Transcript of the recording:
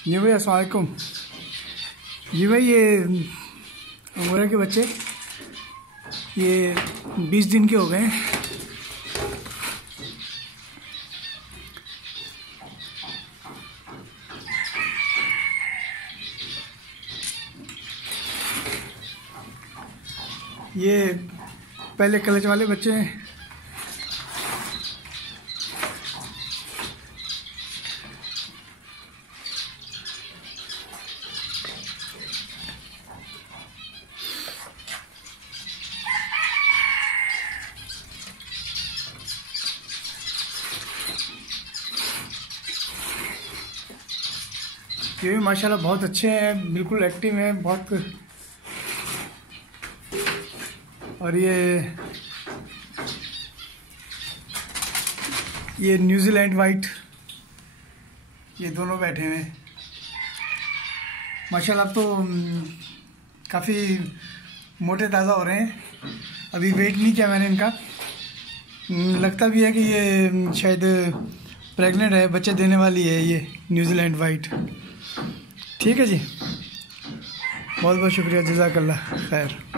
जी भाई अस्सलाम वालेकुम। जी भाई ये अंगूरा के बच्चे ये 20 दिन के हो गए हैं। ये पहले कलच वाले बच्चे हैं। ये भी माशाल्लाह बहुत अच्छे हैं, बिल्कुल एक्टिव हैं बहुत। और ये न्यूजीलैंड वाइट, ये दोनों बैठे हुए हैं माशाल्लाह। अब तो काफ़ी मोटे ताज़ा हो रहे हैं। अभी वेट नहीं किया मैंने इनका, लगता भी है कि ये शायद प्रेग्नेंट है, बच्चे देने वाली है ये न्यूजीलैंड वाइट। ठीक है जी, बहुत बहुत शुक्रिया, जज़ाकल्लाह खैर।